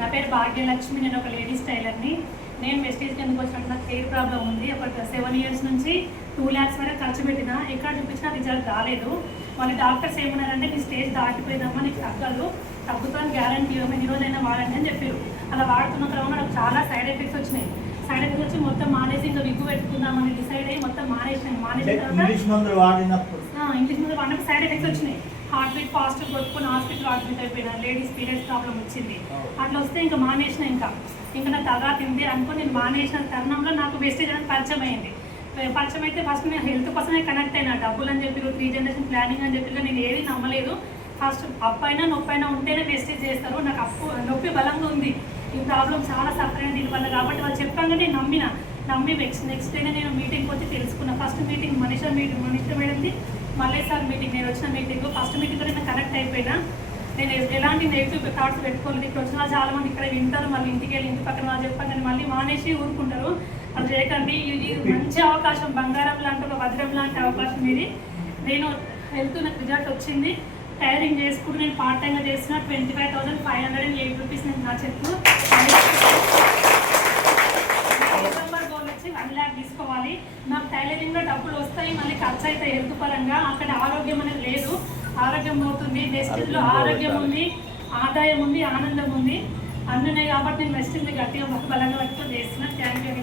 నా పేరు భాగ్యలక్ష్మి. నేను ఒక లేడీస్ టైలర్ని. నేను వెస్టేజ్కి ఎందుకు వచ్చినట్టు నాకు హెయిర్ ప్రాబ్లం ఉంది. ఒక 7 years నుంచి 2 lakhs వరకు ఖర్చు పెట్టినా ఎక్కడ చూపించినా రిజల్ట్ రాలేదు. వాళ్ళ డాక్టర్స్ ఏమన్నారంటే నీ స్టేజ్ దాటిపోయిందమ్మా, నీకు తగ్గుతాను గ్యారంటీ ఇవ్వమని ఈ రోజైనా వాడండి అని చెప్పారు. అలా వాడుతున్న క్రమంలో నాకు చాలా సైడ్ ఎఫెక్ట్స్ వచ్చినాయి. సైడ్ ఎఫెక్ట్స్ వచ్చి మొత్తం మానేసి ఇంకా విగ్గు పెట్టుకుందామని డిసైడ్ అయ్యి మొత్తం మానేసిన ఇంగ్లీష్ మందులు వాడినప్పుడు సైడ్ ఎఫెక్ట్స్ వచ్చినాయి. హార్ట్ బీట్ ఫాస్ట్ కొట్టుకుని హాస్పిటల్ అడ్మిట్ అయిపోయినా. లేడీస్ పీరియడ్స్ ప్రాబ్లం వచ్చింది. అట్లా వస్తే ఇంకా మానేసిన. ఇంకా నాకు తగా తింది అనుకుని నేను మానేసిన తరుణంలో నాకు వెస్టేజ్ అనేది పరిచయం అయింది. పరిచయం అయితే ఫస్ట్ నేను హెల్త్ కోసమే కనెక్ట్ అయినా. డబ్బులు అని చెప్పి 3 generation ప్లానింగ్ అని చెప్పి నేను ఏది నమ్మలేదు. ఫస్ట్ అప్పు అయినా నొప్పి అయినా ఉంటేనే వెస్టేజ్ చేస్తారు. నాకు నొప్పి బలంగా ఉంది, ఈ ప్రాబ్లం చాలా సఫర్ అయిన దీనివల్ల. కాబట్టి వాళ్ళు చెప్పాక నేను నమ్మి నెక్స్ట్ డేనే నేను మీటింగ్కి వచ్చి తెలుసుకున్నా. ఫస్ట్ మీటింగ్ మనీషా మేడంది, మళ్ళీ సార్ మీటింగ్. నేను వచ్చిన మీటింగ్ ఫస్ట్ మీటింగ్లో నేను కనెక్ట్ అయిపోయినా. నేను ఎలాంటి నెగిటివ్ థాట్స్ పెట్టుకోలేదు. ఇక్కడ వచ్చిన చాలా మంది ఇక్కడ వింటారు, మళ్ళీ ఇంటికి వెళ్ళి ఇంటి పక్కన వాళ్ళు చెప్పాను కానీ మళ్ళీ మానేసి ఊరుకుంటారు. అది చేయకండి. ఇది మంచి అవకాశం, బంగారం లాంటి ఒక వజ్రం లాంటి అవకాశం ఇది. నేను హెల్త్ నాకు రిజల్ట్ వచ్చింది. టైలరింగ్ చేసుకుంటూ నేను పార్ట్ టైంగా చేసిన 25,508 rupees నేను నా చెట్లు. డిసెంబర్ గోల్ వచ్చి 1 lakh తీసుకోవాలి. నాకు టైలరింగ్లో డబ్బులు వస్తాయి, మళ్ళీ ఖర్చు అవుతాయి హెల్త్ పరంగా. అక్కడ ఆరోగ్యం అనేది లేదు, ఆరోగ్యం పోతుంది. వెస్టిజ్లో ఆరోగ్యం ఉంది, ఆదాయం ఉంది, ఆనందం ఉంది, అన్నున్నాయి. కాబట్టి నేను వెస్టిజ్ని గట్టిగా బలంగా పట్టుకొని చేస్తున్నా. Thank you.